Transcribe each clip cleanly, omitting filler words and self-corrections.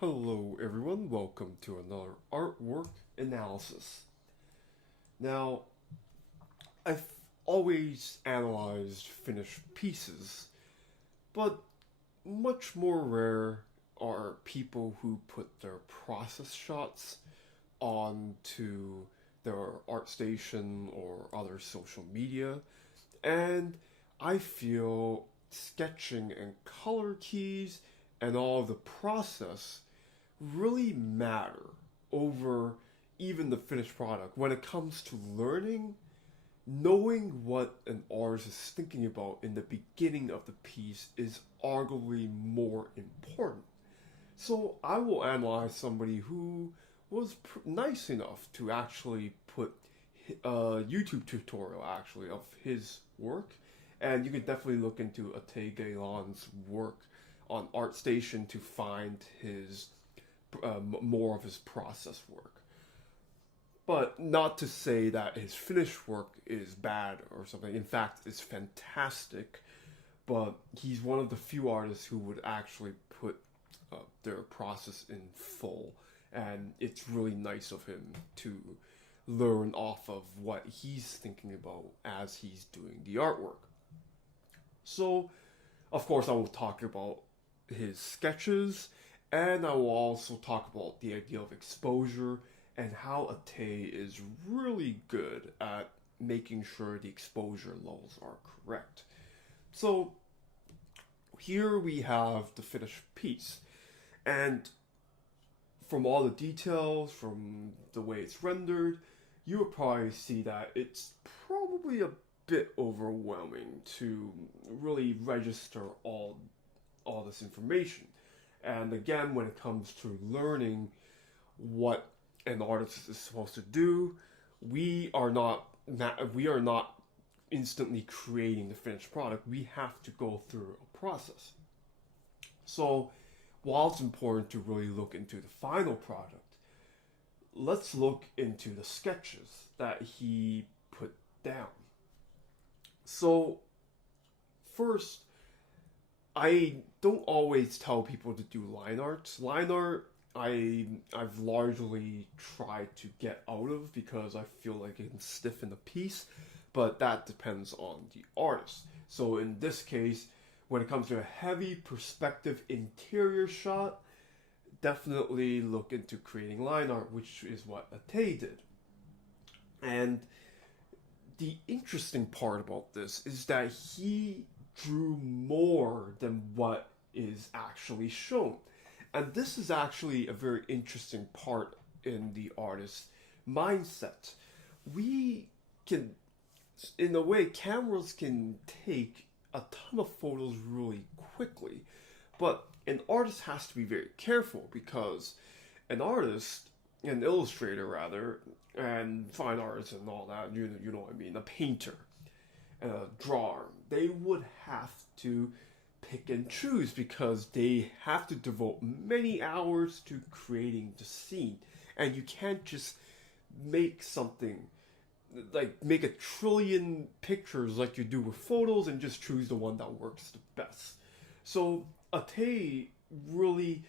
Hello everyone, welcome to another artwork analysis. Now, I've always analyzed finished pieces, but much more rare are people who put their process shots onto their ArtStation or other social media, and I feel sketching and color keys and all of the process really matter over even the finished product when it comes to learning, knowing what an artist is thinking about in the beginning of the piece is arguably more important. So I will analyze somebody who was nice enough to actually put a YouTube tutorial actually of his work, and you can definitely look into Atey Ghailan's work on ArtStation to find his more of his process work. But not to say that his finished work is bad or something. In fact, it's fantastic. But he's one of the few artists who would actually put their process in full. And it's really nice of him to learn off of what he's thinking about as he's doing the artwork. So, of course, I will talk about his sketches, and I will also talk about the idea of exposure and how Atey is really good at making sure the exposure levels are correct. So here we have the finished piece, and from all the details, from the way it's rendered, you would probably see that it's probably a bit overwhelming to really register all this information. And again, when it comes to learning what an artist is supposed to do, we are not instantly creating the finished product. We have to go through a process. So, while it's important to really look into the final product, let's look into the sketches that he put down. So, first, I don't always tell people to do line art. Line art, I've largely tried to get out of because I feel like it can stiffen the piece, but that depends on the artist. So in this case, when it comes to a heavy perspective interior shot, definitely look into creating line art, which is what Atey did. And the interesting part about this is that he drew more than what is actually shown. And this is actually a very interesting part in the artist's mindset. We can, in a way, cameras can take a ton of photos really quickly, but an artist has to be very careful because an artist, an illustrator rather, and fine artist and all that, you know what I mean, a painter, and a drawer, they would have to pick and choose because they have to devote many hours to creating the scene. And you can't just make something like make a trillion pictures like you do with photos and just choose the one that works the best. So Atey really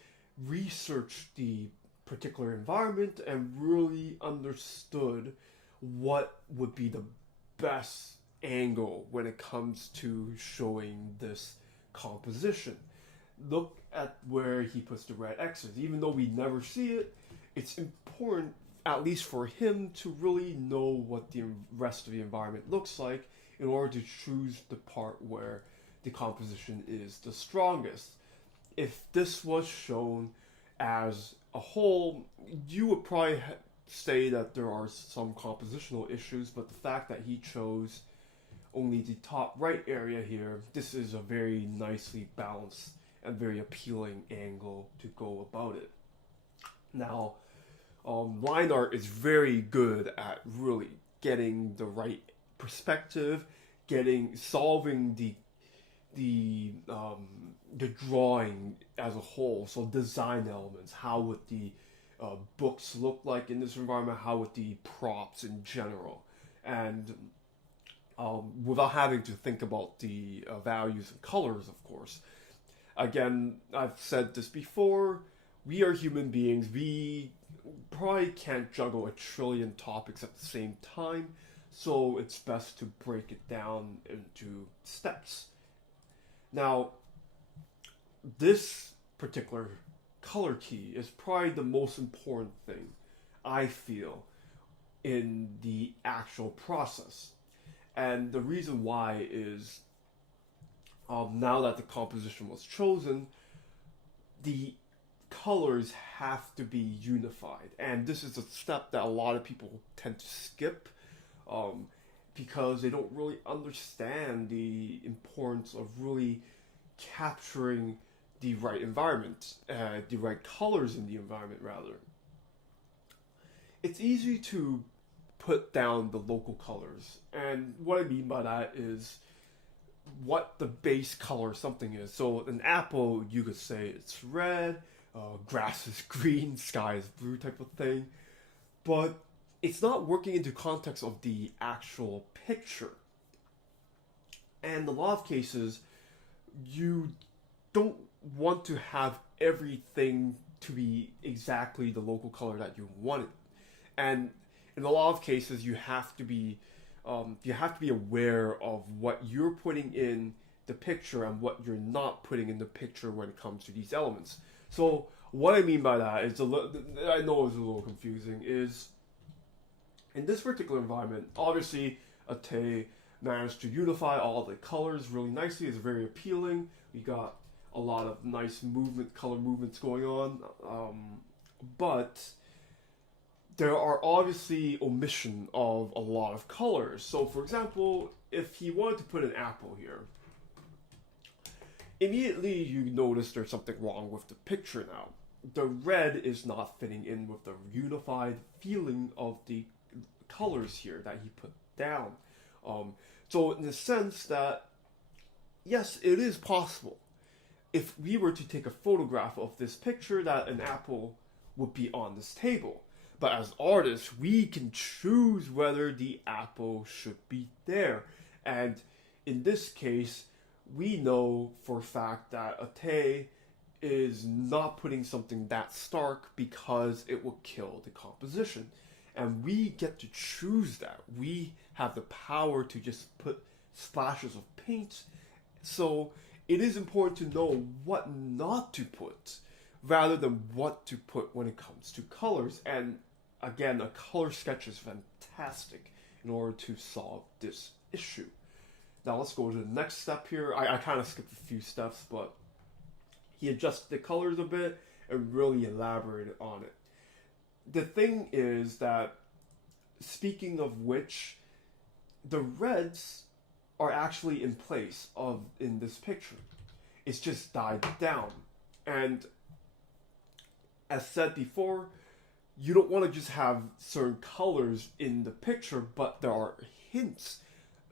researched the particular environment and really understood what would be the best angle when it comes to showing this composition. Look at where he puts the red X's. Even though we never see it, it's important, at least for him, to really know what the rest of the environment looks like in order to choose the part where the composition is the strongest. If this was shown as a whole, you would probably say that there are some compositional issues, but the fact that he chose only the top right area here, this is a very nicely balanced and very appealing angle to go about it. Now, line art is very good at really getting the right perspective, getting solving the drawing as a whole. So design elements, how would the books look like in this environment? How would the props in general? And without having to think about the values and colors, of course. Again, I've said this before. we are human beings. We probably can't juggle a trillion topics at the same time, so it's best to break it down into steps. Now, this particular color key is probably the most important thing, I feel, in the actual process. And the reason why is, now that the composition was chosen, the colors have to be unified. And this is a step that a lot of people tend to skip, because they don't really understand the importance of really capturing the right environment, the right colors in the environment, rather. It's easy to put down the local colors, and what I mean by that is what the base color of something is. So an apple, you could say it's red, grass is green, sky is blue type of thing, but it's not working into context of the actual picture. And in a lot of cases, you don't want to have everything to be exactly the local color that you wanted. And in a lot of cases, you have to be aware of what you're putting in the picture and what you're not putting in the picture when it comes to these elements. So what I mean by that is, I know it's a little confusing, is in this particular environment, obviously Atey managed to unify all the colors really nicely. It's very appealing. We got a lot of nice color movements going on, but there are obviously omission of a lot of colors. So for example, if he wanted to put an apple here, immediately you notice there's something wrong with the picture now. The red is not fitting in with the unified feeling of the colors here that he put down. So in the sense that, yes, it is possible, if we were to take a photograph of this picture, that an apple would be on this table. But as artists, we can choose whether the apple should be there. And in this case, we know for a fact that Atey is not putting something that stark because it will kill the composition. And we get to choose that. We have the power to just put splashes of paint. So it is important to know what not to put rather than what to put when it comes to colors. And again, a color sketch is fantastic in order to solve this issue. Now let's go to the next step here. I kind of skipped a few steps, but he adjusted the colors a bit and really elaborated on it. The thing is that, speaking of which, the reds are actually in place in this picture. It's just died down. And as said before, you don't want to just have certain colors in the picture, but there are hints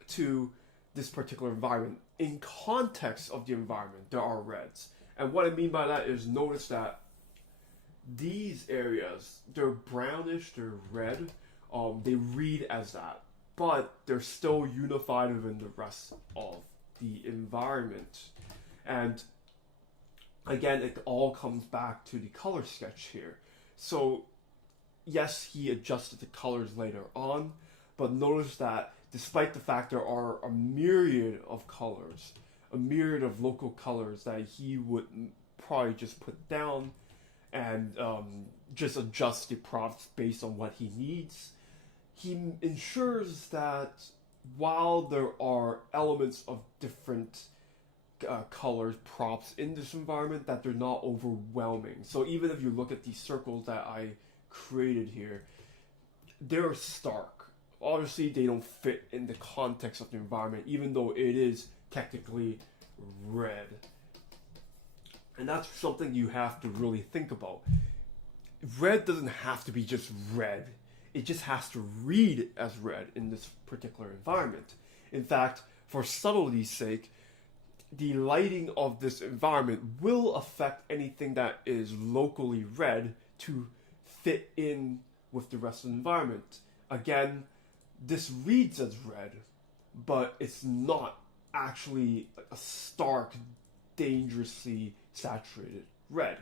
to this particular environment. In context of the environment, there are reds. And what I mean by that is, notice that these areas, they're brownish, they're red, they read as that, but they're still unified within the rest of the environment. And again, it all comes back to the color sketch here. So yes, he adjusted the colors later on, but notice that despite the fact there are a myriad of colors, a myriad of local colors that he would probably just put down and just adjust the props based on what he needs, he ensures that while there are elements of different colors, props in this environment, that they're not overwhelming. So even if you look at these circles that I created here, they're stark. Obviously, they don't fit in the context of the environment, even though it is technically red. And that's something you have to really think about. Red doesn't have to be just red. It just has to read as red in this particular environment. In fact, for subtlety's sake, the lighting of this environment will affect anything that is locally red to fit in with the rest of the environment. Again, this reads as red, but it's not actually a stark, dangerously saturated red.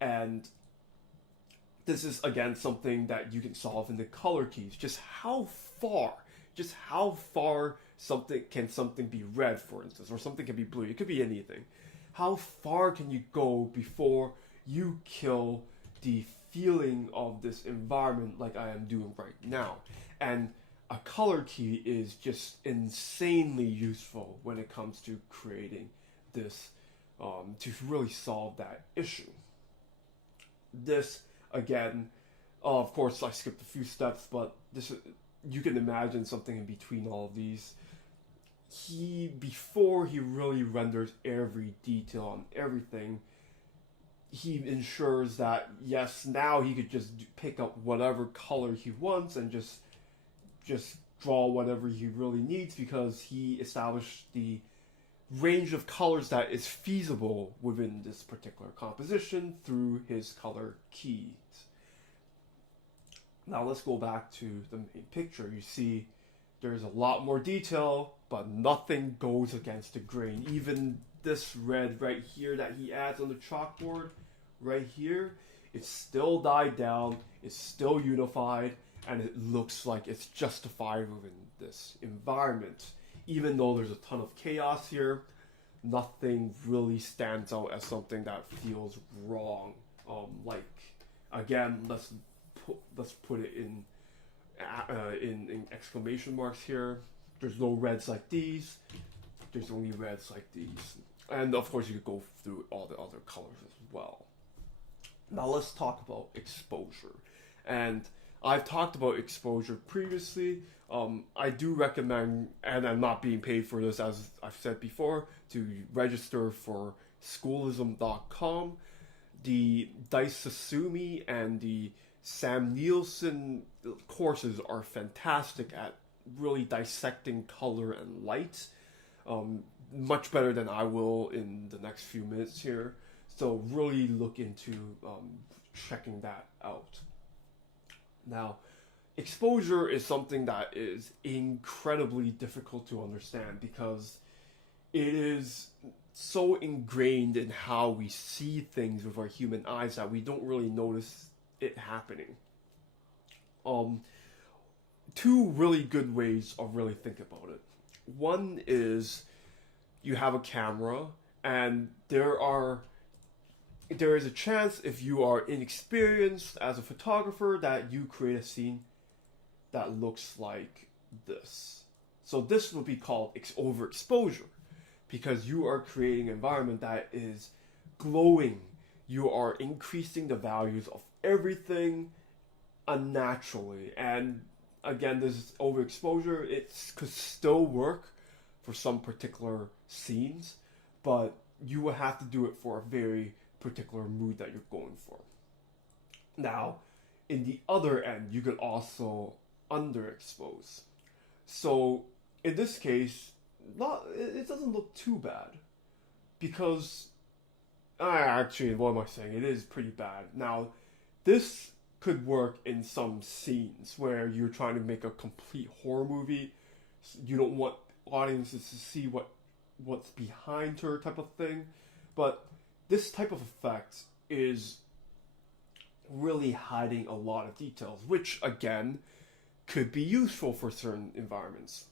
And this is again something that you can solve in the color keys. Just how far something be red, for instance, or something can be blue. It could be anything. How far can you go before you kill the feeling of this environment like I am doing right now? And a color key is just insanely useful when it comes to creating this, to really solve that issue. This, again, of course, I skipped a few steps, but this, you can imagine something in between all of these. Before he really renders every detail on everything, he ensures that, yes, now he could just pick up whatever color he wants and just draw whatever he really needs, because he established the range of colors that is feasible within this particular composition through his color keys. Now let's go back to the main picture. You see there's a lot more detail, but nothing goes against the grain. Even this red right here that he adds on the chalkboard right here, it's still died down, it's still unified, and it looks like it's justified within this environment. Even though there's a ton of chaos here, nothing really stands out as something that feels wrong. Like, again, let's put it in exclamation marks here. There's no reds like these. There's only reds like these. And of course you could go through all the other colors as well. Now let's talk about exposure. And I've talked about exposure previously. I do recommend, and I'm not being paid for this as I've said before, to register for schoolism.com. The Dice Sasumi and the Sam Nielsen courses are fantastic at really dissecting color and light, much better than I will in the next few minutes here. So really look into checking that out. Now, exposure is something that is incredibly difficult to understand because it is so ingrained in how we see things with our human eyes that we don't really notice it happening. Two really good ways of really thinking about it. One is you have a camera, and there is a chance, if you are inexperienced as a photographer, that you create a scene that looks like this. So this would be called overexposure, because you are creating an environment that is glowing. You are increasing the values of everything unnaturally. And again, this overexposure, it could still work for some particular scenes, but you will have to do it for a very particular mood that you're going for. Now, in the other end, you could also underexpose. So in this case, it doesn't look too bad, because actually, what am I saying? It is pretty bad. Now, this could work in some scenes where you're trying to make a complete horror movie. You don't want audiences to see what's behind her, type of thing. But this type of effect is really hiding a lot of details, which again could be useful for certain environments.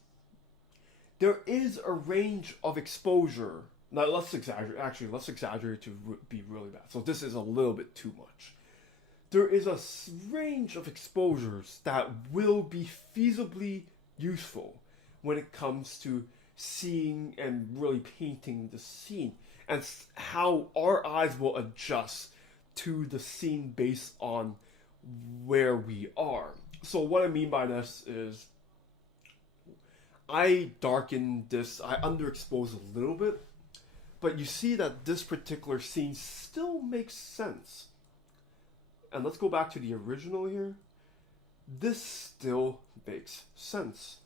There is a range of exposure. Now let's exaggerate to be really bad. So this is a little bit too much. There is a range of exposures that will be feasibly useful when it comes to seeing and really painting the scene, and how our eyes will adjust to the scene based on where we are. So what I mean by this is, I darken this, I underexpose a little bit, but you see that this particular scene still makes sense. And let's go back to the original here. This still makes sense.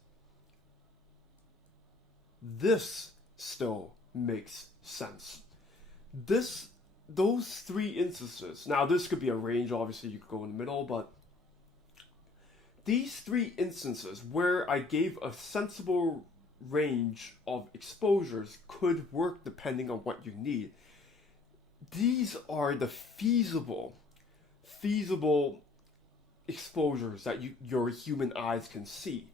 This still makes sense. Those three instances, now this could be a range, obviously you could go in the middle, but these three instances where I gave a sensible range of exposures could work depending on what you need. these are the feasible exposures that your human eyes can see.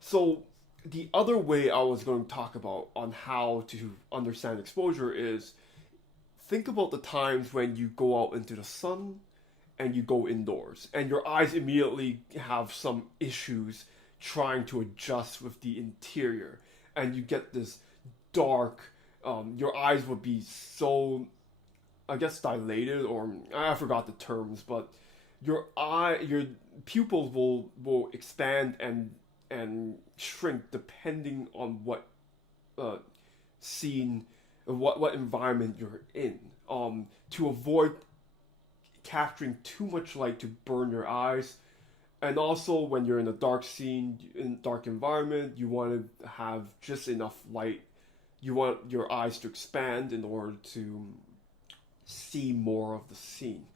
So the other way I was going to talk about on how to understand exposure is, think about the times when you go out into the sun and you go indoors and your eyes immediately have some issues trying to adjust with the interior, and you get this dark, your eyes would be so, I guess, dilated, or I forgot the terms, but your pupils will expand and shrink depending on what scene, what environment you're in. To avoid capturing too much light to burn your eyes, and also when you're in a dark scene, in dark environment, you want to have just enough light. You want your eyes to expand in order to see more of the scene.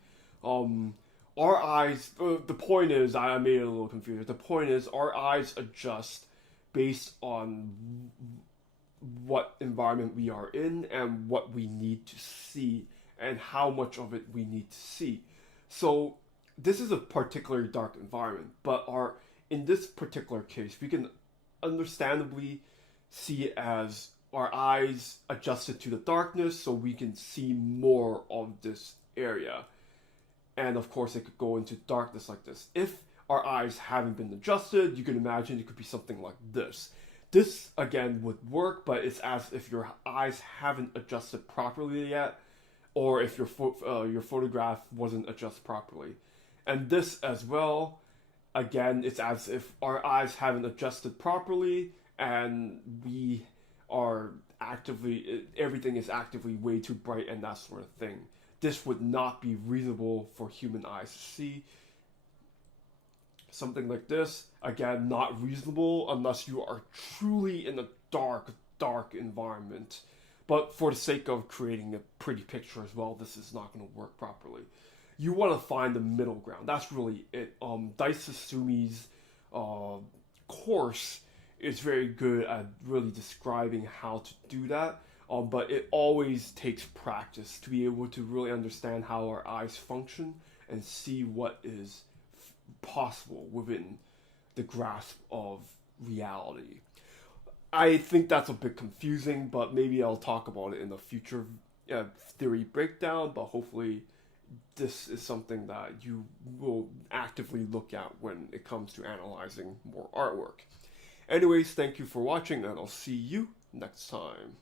Our eyes, the point is, I made it a little confused. The point is, our eyes adjust based on what environment we are in and what we need to see and how much of it we need to see. So this is a particularly dark environment, but in this particular case, we can understandably see it as our eyes adjusted to the darkness so we can see more of this area. And of course, it could go into darkness like this. If our eyes haven't been adjusted, you can imagine it could be something like this. This, again, would work, but it's as if your eyes haven't adjusted properly yet, or if your photograph wasn't adjusted properly. And this as well, again, it's as if our eyes haven't adjusted properly, and we are everything is actively way too bright and that sort of thing. This would not be reasonable for human eyes to see. Something like this, again, not reasonable unless you are truly in a dark environment. But for the sake of creating a pretty picture as well, this is not going to work properly. You want to find the middle ground. That's really it. Daisu Sumi's course is very good at really describing how to do that. But it always takes practice to be able to really understand how our eyes function and see what is possible within the grasp of reality. I think that's a bit confusing, but maybe I'll talk about it in a future theory breakdown, but hopefully this is something that you will actively look at when it comes to analyzing more artwork. Anyways, thank you for watching, and I'll see you next time.